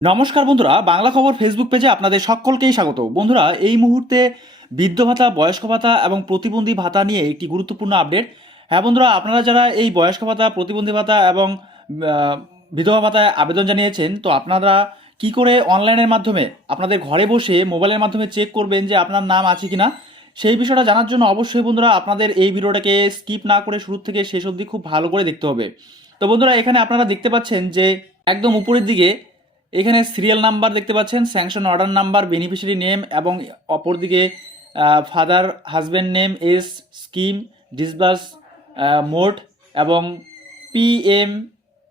নমস্কার বন্ধুরা, বাংলা খবর ফেসবুক পেজে আপনাদের সকলকেই স্বাগত। বন্ধুরা, এই মুহূর্তে বৃদ্ধ ভাতা, বয়স্ক ভাতা এবং প্রতিবন্ধী ভাতা নিয়ে একটি গুরুত্বপূর্ণ আপডেট হ্যাঁ বন্ধুরা, আপনারা যারা এই বয়স্ক ভাতা, প্রতিবন্ধী ভাতা এবং বিধবা ভাতায় আবেদন জানিয়েছেন, তো আপনারা কি করে অনলাইনের মাধ্যমে আপনাদের ঘরে বসে মোবাইলের মাধ্যমে চেক করবেন যে আপনার নাম আছে কি না সেই বিষয়টা জানার জন্য অবশ্যই বন্ধুরা আপনাদের এই ভিডিওটাকে স্কিপ না করে শুরু থেকে শেষ অবধি খুব ভালো করে দেখতে হবে। তো বন্ধুরা, এখানে আপনারা দেখতে পাচ্ছেন যে একদম উপরের দিকে এখানে সিরিয়াল নাম্বার দেখতে পাচ্ছেন sanction order number beneficiary name এবং অপরদিকে father husband name S scheme disburse mode এবং PM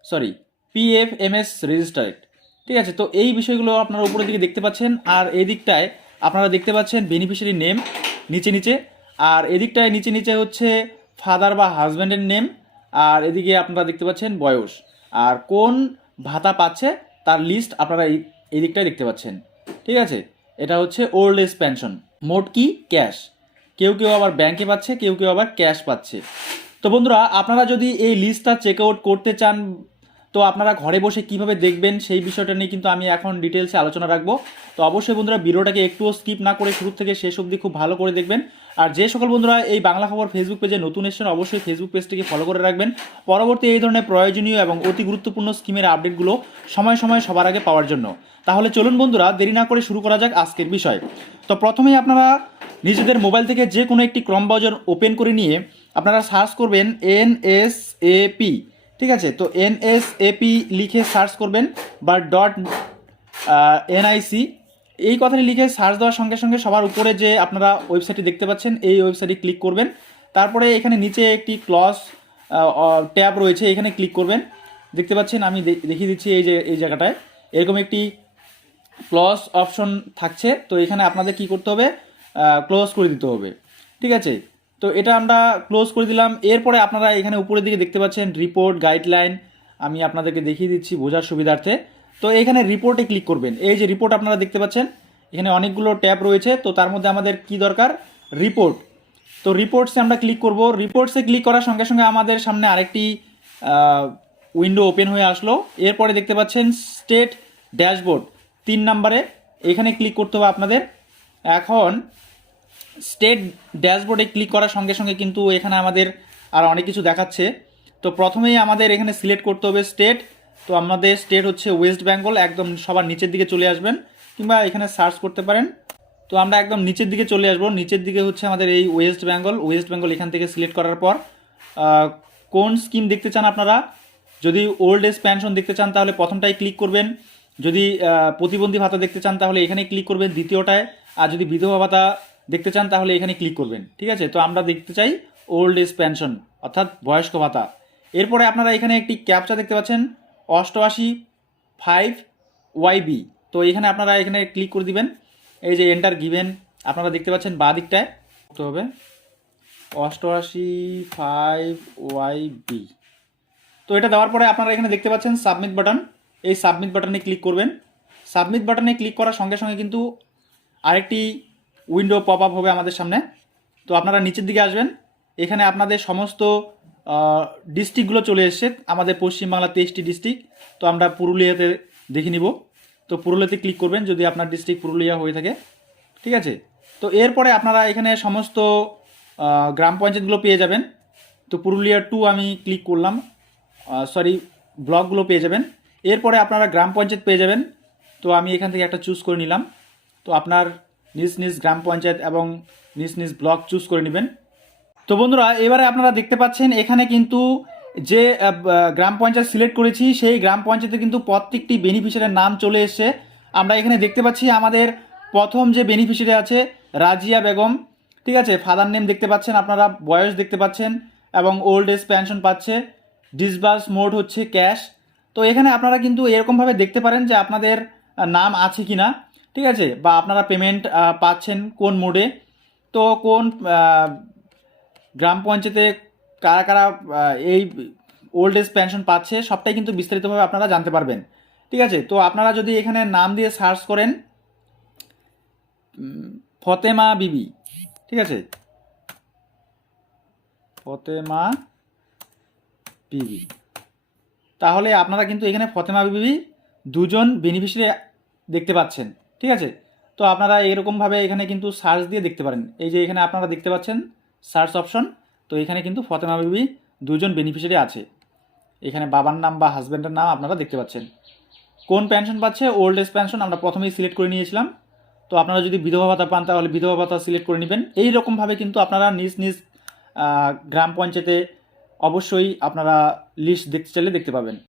sorry PF M S registered ঠিক আছে, তো এই বিষয়গুলো আপনারা উপরের দিকে দেখতে পাচ্ছেন, আর এই দিকটায় আপনারা দেখতে পাচ্ছেন বেনিফিশিয়ারি নেম নিচে নিচে, আর এদিকটায় নিচে নিচে হচ্ছে ফাদার বা হাজব্যান্ডের নেম আর এদিকে আপনারা দেখতে পাচ্ছেন বয়স। আর কোন ভাতা পাচ্ছে তার লিস্ট আপনারা এই এই দিকটায় দেখতে পাচ্ছেন। ঠিক আছে? এটা হচ্ছে ওল্ড এজ পেনশন মোট কি? ক্যাশ কেউ কেউ আবার ব্যাংকে পাচ্ছে, কেউ কেউ আবার ক্যাশ পাচ্ছে। তো বন্ধুরা, আপনারা যদি এই লিস্টটা চেক আউট করতে চান, তো আপনারা ঘরে বসে কীভাবে দেখবেন সেই বিষয়টা নিয়ে কিন্তু আমি এখন ডিটেলসে আলোচনা রাখব। তো অবশ্যই বন্ধুরা, ভিডিওটাকে একটুও স্কিপ না করে শুরু থেকে শেষ অবধি খুব ভালো করে দেখবেন। আর যে সকল বন্ধুরা এই বাংলা খবর ফেসবুক পেজে নতুন এসেছেন, অবশ্যই ফেসবুক পেজটিকে ফলো করে রাখবেন। পরবর্তী এই ধরনের প্রয়োজনীয় এবং অতি গুরুত্বপূর্ণ স্কিমের আপডেটগুলো সময় সময় সবার আগে পাওয়ার জন্য। তাহলে চলুন বন্ধুরা, দেরি না করে শুরু করা যাক আজকের বিষয়। তো প্রথমেই আপনারা নিজেদের মোবাইল থেকে যে কোনো একটি ক্রম ব্রাউজার ওপেন করে নিয়ে আপনারা সার্চ করবেন এন এস এ পি ঠিক আছে? তো এন এস এ পি লিখে সার্চ করবেন বা ডট এনআইসি এই কথাটি লিখে সার্চ দেওয়ার সঙ্গে সঙ্গে সবার উপরে যে আপনারা ওয়েবসাইটটি দেখতে পাচ্ছেন, এই ওয়েবসাইটে ক্লিক করবেন। তারপরে এখানে নিচে একটি ক্লস ট্যাব রয়েছে, এখানে ক্লিক করবেন। দেখতে পাচ্ছেন, আমি দেখিয়ে দিচ্ছি এই যে, এই জায়গাটায়। এরকম একটি ক্লস অপশন থাকছে, তো এখানে আপনাদের কি করতে হবে? ক্লোজ করে দিতে হবে। ঠিক আছে? তো এটা আমরা ক্লোজ করে দিলাম। এরপরে আপনারা এখানে উপরের দিকে দেখতে পাচ্ছেন রিপোর্ট গাইডলাইন আমি আপনাদেরকে দেখিয়ে দিচ্ছি বোঝার সুবিধার্থে। তো এখানে রিপোর্টে ক্লিক করবেন। এই যে রিপোর্ট আপনারা দেখতে পাচ্ছেন, এখানে অনেকগুলো ট্যাব রয়েছে, তো তার মধ্যে আমাদের কি দরকার? রিপোর্ট তো রিপোর্টসে আমরা ক্লিক করব। রিপোর্টসে ক্লিক করার সঙ্গে সঙ্গে আমাদের সামনে আরেকটি উইন্ডো ওপেন হয়ে আসলো। এরপরে দেখতে পাচ্ছেন স্টেট ড্যাশবোর্ড তিন নাম্বারে এখানে ক্লিক করতে হবে আপনাদের। এখন স্টেট ড্যাশবোর্ডে ক্লিক করার সঙ্গে সঙ্গে কিন্তু এখানে আমাদের আর অনেক কিছু দেখাচ্ছে। তো প্রথমেই আমাদের এখানে সিলেক্ট করতে হবে স্টেট তো আমাদের স্টেট হচ্ছে ওয়েস্ট বেঙ্গল একদম সবার নিচের দিকে চলে আসবেন কিংবা এখানে সার্চ করতে পারেন। তো আমরা একদম নিচের দিকে চলে আসব। নিচের দিকে হচ্ছে আমাদের এই ওয়েস্ট বেঙ্গল ওয়েস্ট বেঙ্গল এখান থেকে সিলেক্ট করার পর কোন স্কিম দেখতে চান আপনারা? যদি ওল্ড এজ পেনশন দেখতে চান তাহলে প্রথমটাই ক্লিক করবেন। যদি প্রতিবন্ধী ভাতা দেখতে চান তাহলে এখানে ক্লিক করবেন দ্বিতীয়টায়। আর যদি বিধবা ভাতা দেখতে চান তাহলে এখানে ক্লিক করবেন, ঠিক আছে? তো আমরা দেখতে চাই ওল্ড এজ পেনশন অর্থাৎ বয়স্ক ভাতা। এরপরে আপনারা এখানে একটি ক্যাপচা দেখতে পাচ্ছেন। অষ্টআশি ফাইভ ওয়াইবি তো এখানে আপনারা এখানে ক্লিক করে দিবেন। এই যে এন্টার গিভেন আপনারা দেখতে পাচ্ছেন বাঁ দিকটায় করতে হবে। অষ্টআশি ফাইভ ওয়াই বি তো এটা দেওয়ার পরে আপনারা এখানে দেখতে পাচ্ছেন সাবমিট বাটন এই সাবমিট বাটনে ক্লিক করবেন। সাবমিট বাটনে ক্লিক করার সঙ্গে সঙ্গে কিন্তু আরেকটি উইন্ডো পপ আপ হবে আমাদের সামনে। তো আপনারা নিচের দিকে আসবেন। এখানে আপনাদের সমস্ত ডিস্ট্রিক্টগুলো চলে এসছে। আমাদের পশ্চিমবাংলা তেইশটি ডিস্ট্রিক্ট তো আমরা পুরুলিয়াতে দেখে নিব। তো পুরুলিয়াতে ক্লিক করবেন যদি আপনার ডিস্ট্রিক্ট পুরুলিয়া হয়ে থাকে। ঠিক আছে? তো এরপরে আপনারা এখানে সমস্ত গ্রাম পঞ্চায়েতগুলো পেয়ে যাবেন। তো পুরুলিয়া টু আমি ক্লিক করলাম। সরি ব্লকগুলো পেয়ে যাবেন। এরপরে আপনারা গ্রাম পঞ্চায়েত পেয়ে যাবেন। তো আমি এখান থেকে একটা চুজ করে নিলাম। তো আপনার নিজ নিজ গ্রাম পঞ্চায়েত এবং নিজ নিজ ব্লক চুজ করে নেবেন। তো বন্ধুরা, এবারে আপনারা দেখতে পাচ্ছেন, এখানে কিন্তু যে গ্রাম পঞ্চায়েত সিলেক্ট করেছি, সেই গ্রাম পঞ্চায়েতে কিন্তু প্রত্যেকটি বেনিফিশিয়ারির নাম চলে এসছে। আমরা এখানে দেখতে পাচ্ছি আমাদের প্রথম যে বেনিফিশিয়ারি আছে, রাজিয়া বেগম। ঠিক আছে, ফাদার নেম দেখতে পাচ্ছেন আপনারা, বয়স দেখতে পাচ্ছেন, এবং ওল্ড এজ পেনশন পাচ্ছে। ডিসবার্স মোড হচ্ছে ক্যাশ। তো এখানে আপনারা কিন্তু এরকমভাবে দেখতে পারেন যে আপনাদের নাম আছে কি না ঠিক আছে, বা আপনারা পেমেন্ট পাচ্ছেন কোন মোডে। তো কোন গ্রাম পঞ্চায়েতে কারা কারা এই ওল্ড এজ পেনশন পাচ্ছে, সবটাই কিন্তু বিস্তারিতভাবে আপনারা জানতে পারবেন। ঠিক আছে? তো আপনারা যদি এখানে নাম দিয়ে সার্চ করেন ফতেমা বিবি। ঠিক আছে? ফতেমা বিবি। তাহলে আপনারা কিন্তু এখানে ফতেমা বিবি দুজন বেনিফিশিয়ারি দেখতে পাচ্ছেন। ঠিক আছে? তো আপনারা এরকমভাবে এখানে কিন্তু সার্চ দিয়ে দেখতে পারেন। এই যে এখানে আপনারা দেখতে পাচ্ছেন সার্চ অপশন, তো এখানে কিন্তু ফতেমা বিবি দুজন বেনিফিশিয়ারি আছে। এখানে বাবার নাম বা হাজব্যান্ডের নাম আপনারা দেখতে পাচ্ছেন। কোন পেনশন পাচ্ছে? ওল্ড এজ পেনশন আমরা প্রথমেই সিলেক্ট করে নিয়েছিলাম। তো আপনারা যদি বিধবা ভাতা পান, তাহলে বিধবা ভাতা সিলেক্ট করে নেবেন। এই রকমভাবে কিন্তু আপনারা নিজ নিজ গ্রাম পঞ্চায়েতে অবশ্যই আপনারা লিস্ট দেখতে চাইলে দেখতে পাবেন।